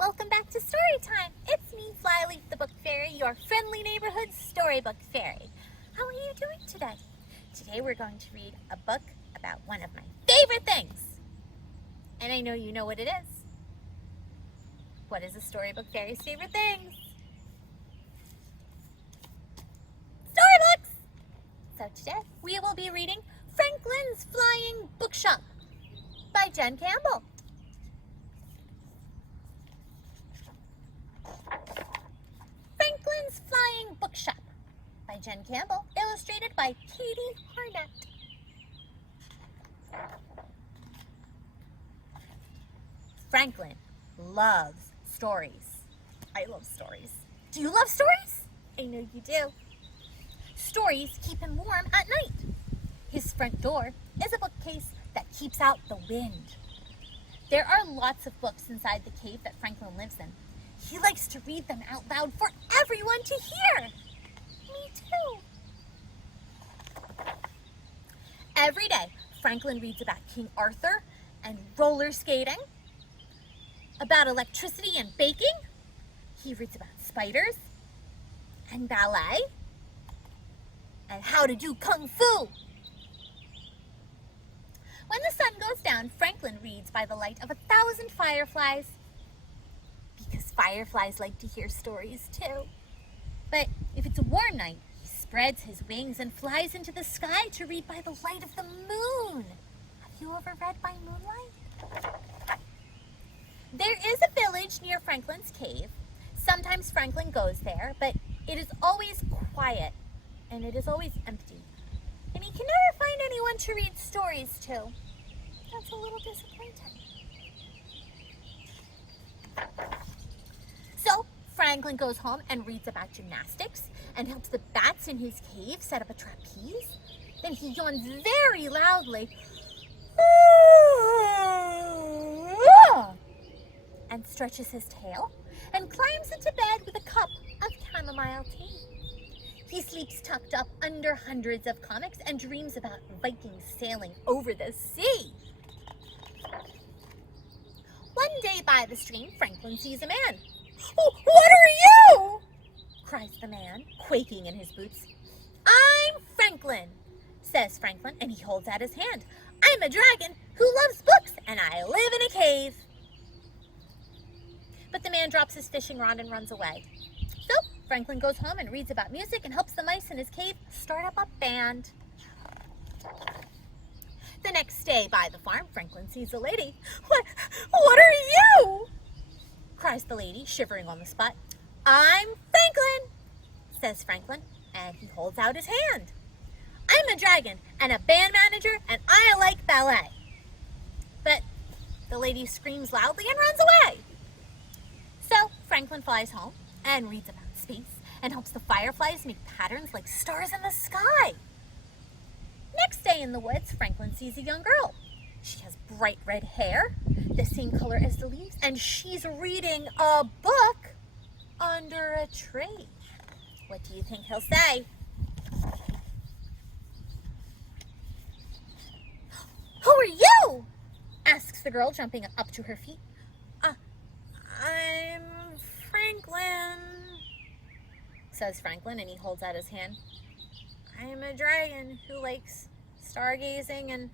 Welcome back to Storytime. It's me, Flyleaf the Book Fairy, your friendly neighborhood storybook fairy. How are you doing today? Today we're going to read a book about one of my favorite things. And I know you know what it is. What is a storybook fairy's favorite things? Storybooks! So today we will be reading Franklin's Flying Bookshop by Jen Campbell. Franklin's Flying Bookshop by Jen Campbell, illustrated by Katie Harnett. Franklin loves stories. I love stories. Do you love stories? I know you do. Stories keep him warm at night. His front door is a bookcase that keeps out the wind. There are lots of books inside the cave that Franklin lives in. He likes to read them out loud for everyone to hear. Me too. Every day, Franklin reads about King Arthur and roller skating, about electricity and baking. He reads about spiders and ballet and how to do kung fu. When the sun goes down, Franklin reads by the light of 1,000 fireflies, because fireflies like to hear stories too. But if it's a warm night, he spreads his wings and flies into the sky to read by the light of the moon. Have you ever read by moonlight? There is a village near Franklin's cave. Sometimes Franklin goes there, but it is always quiet and it is always empty. And he can never find anyone to read stories to. That's a little disappointing. So Franklin goes home and reads about gymnastics and helps the bats in his cave set up a trapeze. Then he yawns very loudly and stretches his tail and climbs into bed with a cup of chamomile tea. He sleeps tucked up under hundreds of comics and dreams about Vikings sailing over the sea. One day by the stream, Franklin sees a man. "Oh, what are you?" cries the man, quaking in his boots. "I'm Franklin," says Franklin, and he holds out his hand. "I'm a dragon who loves books, and I live in a cave." But the man drops his fishing rod and runs away. So Franklin goes home and reads about music and helps the mice in his cave start up a band. The next day by the farm, Franklin sees a lady. What are you?" cries the lady, shivering on the spot. "I'm Franklin," says Franklin, and he holds out his hand. "I'm a dragon and a band manager, and I like ballet." But the lady screams loudly and runs away. So Franklin flies home and reads about space and helps the fireflies make patterns like stars in the sky. Next day in the woods, Franklin sees a young girl. She has bright red hair, the same color as the leaves, and she's reading a book under a tree. What do you think he'll say? "Who are you?" asks the girl, jumping up to her feet. "I'm Franklin," says Franklin, and he holds out his hand. "I'm a dragon who likes stargazing and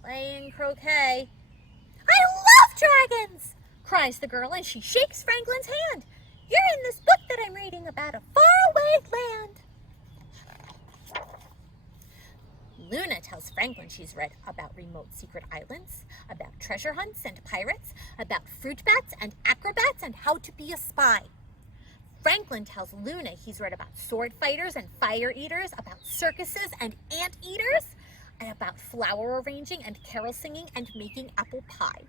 playing croquet." "I love dragons!" cries the girl, and she shakes Franklin's hand. "You're in this book that I'm reading about a faraway land." Luna tells Franklin she's read about remote secret islands, about treasure hunts and pirates, about fruit bats and acrobats, and how to be a spy. Franklin tells Luna he's read about sword fighters and fire eaters, about circuses and ant eaters, and about flower arranging and carol singing and making apple pie.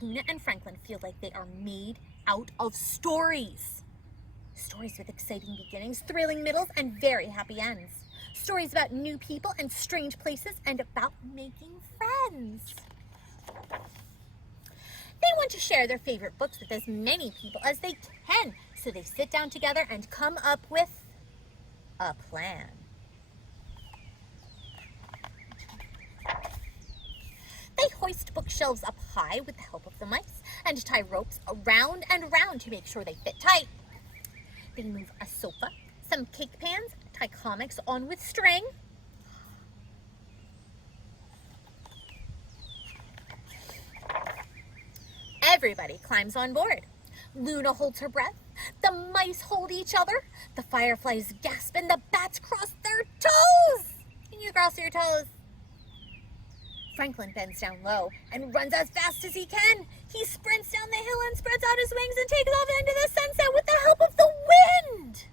Luna and Franklin feel like they are made out of stories. Stories with exciting beginnings, thrilling middles, and very happy ends. Stories about new people and strange places and about making friends. They want to share their favorite books with as many people as they can, so they sit down together and come up with a plan. They hoist bookshelves up high with the help of the mice and tie ropes around and around to make sure they fit tight. They move a sofa, some cake pans, tie comics on with string. Everybody climbs on board. Luna holds her breath. The mice hold each other. The fireflies gasp and the bats cross their toes. Can you cross your toes? Franklin bends down low and runs as fast as he can. He sprints down the hill and spreads out his wings and takes off into the sunset with the help of the wind.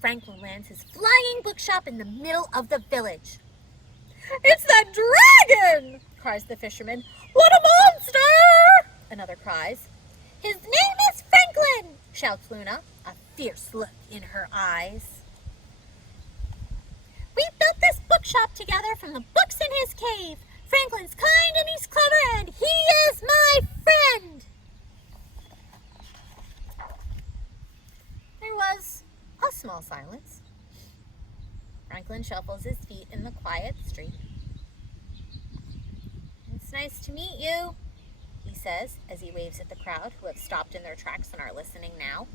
Franklin lands his flying bookshop in the middle of the village. "It's that dragon!" cries the fisherman. "What a monster!" another cries. "His name is Franklin!" shouts Luna, a fierce look in her eyes. "We built this bookshop together from the books in his cave. Franklin's kind and he's clever and he is my friend." There was a small silence. Franklin shuffles his feet in the quiet street. "It's nice to meet you," he says as he waves at the crowd who have stopped in their tracks and are listening now.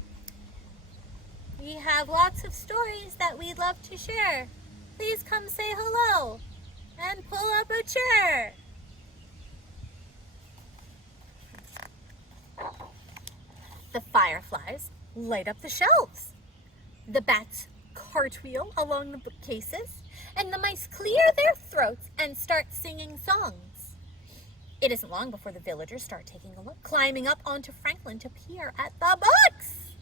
"We have lots of stories that we'd love to share. Please come say hello and pull up a chair." The fireflies light up the shelves. The bats cartwheel along the bookcases, and the mice clear their throats and start singing songs. It isn't long before the villagers start taking a look, climbing up onto Franklin to peer at the books.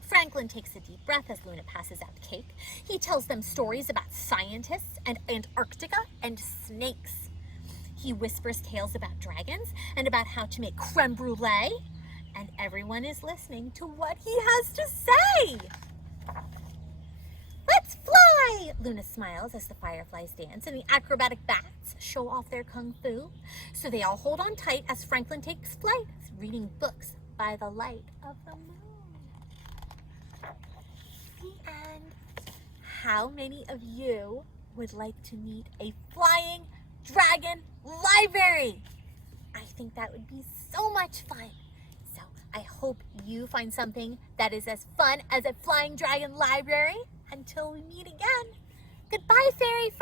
Franklin takes a deep breath as Luna passes out cake. He tells them stories about scientists and Antarctica and snakes. He whispers tales about dragons and about how to make creme brulee, and everyone is listening to what he has to say. "Let's fly!" Luna smiles as the fireflies dance and the acrobatic bats show off their kung fu. So they all hold on tight as Franklin takes flight, reading books by the light of the moon. The end. How many of you would like to meet a flying dragon library? I think that would be so much fun. So I hope you find something that is as fun as a flying dragon library. Until we meet again. Goodbye, fairy friends.